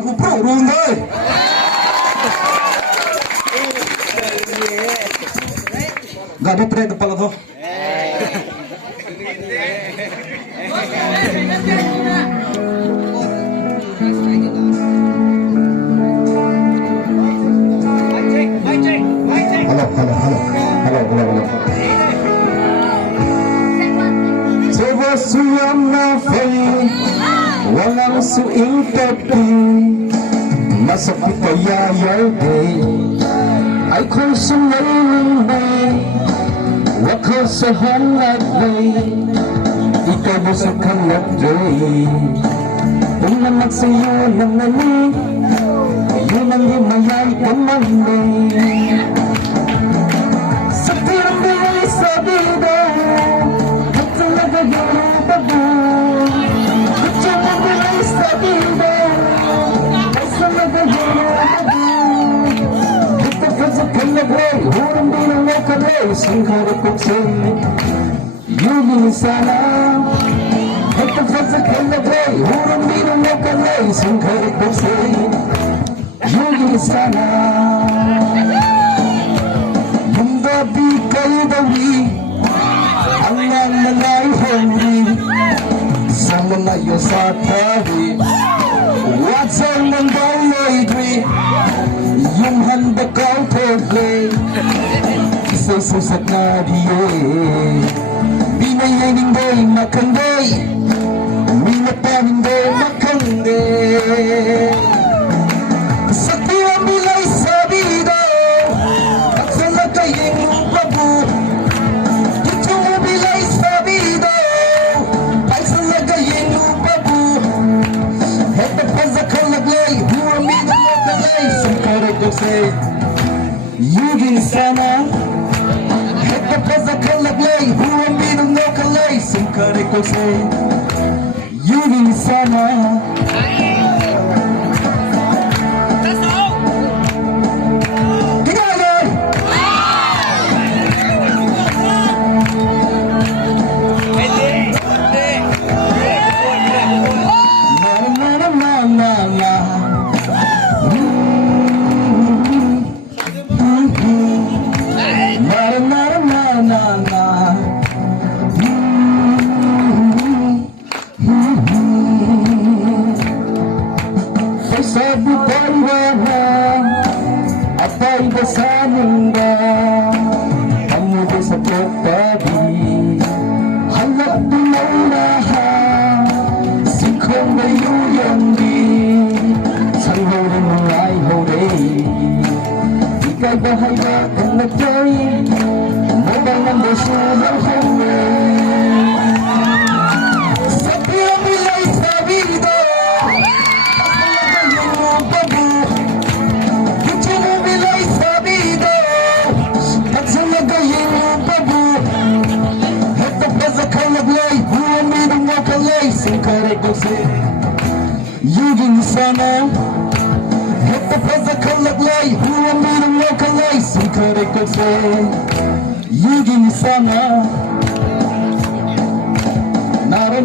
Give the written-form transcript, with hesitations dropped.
Aku pro luôn thôi. Gak ada trade kepala tuh. Halo. Coba suam nafay, walang suing tapi, masakit ayayay day, ay kung sumayin wako sa hangat day, ikaw mo sa kanat day, kung naman sa'yo ng nani, yun ang himayay kamang day. Sa tirang buhay sa bida, at talaga yung bago, at yung buhay sa bida, at talaga yung bago. Ito ka sa kanagay, hurang bilang wakanay, singkara kong sa'yo, yun sana. Ito ka sa kanagay, hurang bilang wakanay, singkara kong sa'yo, yun sana. Di kayo dawi ang nanay hungry sa mga iyo sa tabi. What's on ng balay dwi yung handa kang toglay isa'y susat na diye binayay ninday makanday minapaninday makanday sa tiwang bilay sa bida at sa nakaying Yugin sana Heta paza kalaglay Huwag binong no kalay Sungkari ko say Yugin sana Ginagay sa butay wala apay basanin ba amudo sa pagtabi halak dunay laha sikong bayuyang di sanghorang ngay hore ikay bahay ba kang nagay mabang ang basulang hore sa piyamilay sa vida Yugin sana Heta paza kalaglay Huwag minang wakalay Singkari ko say Yugin sana Nara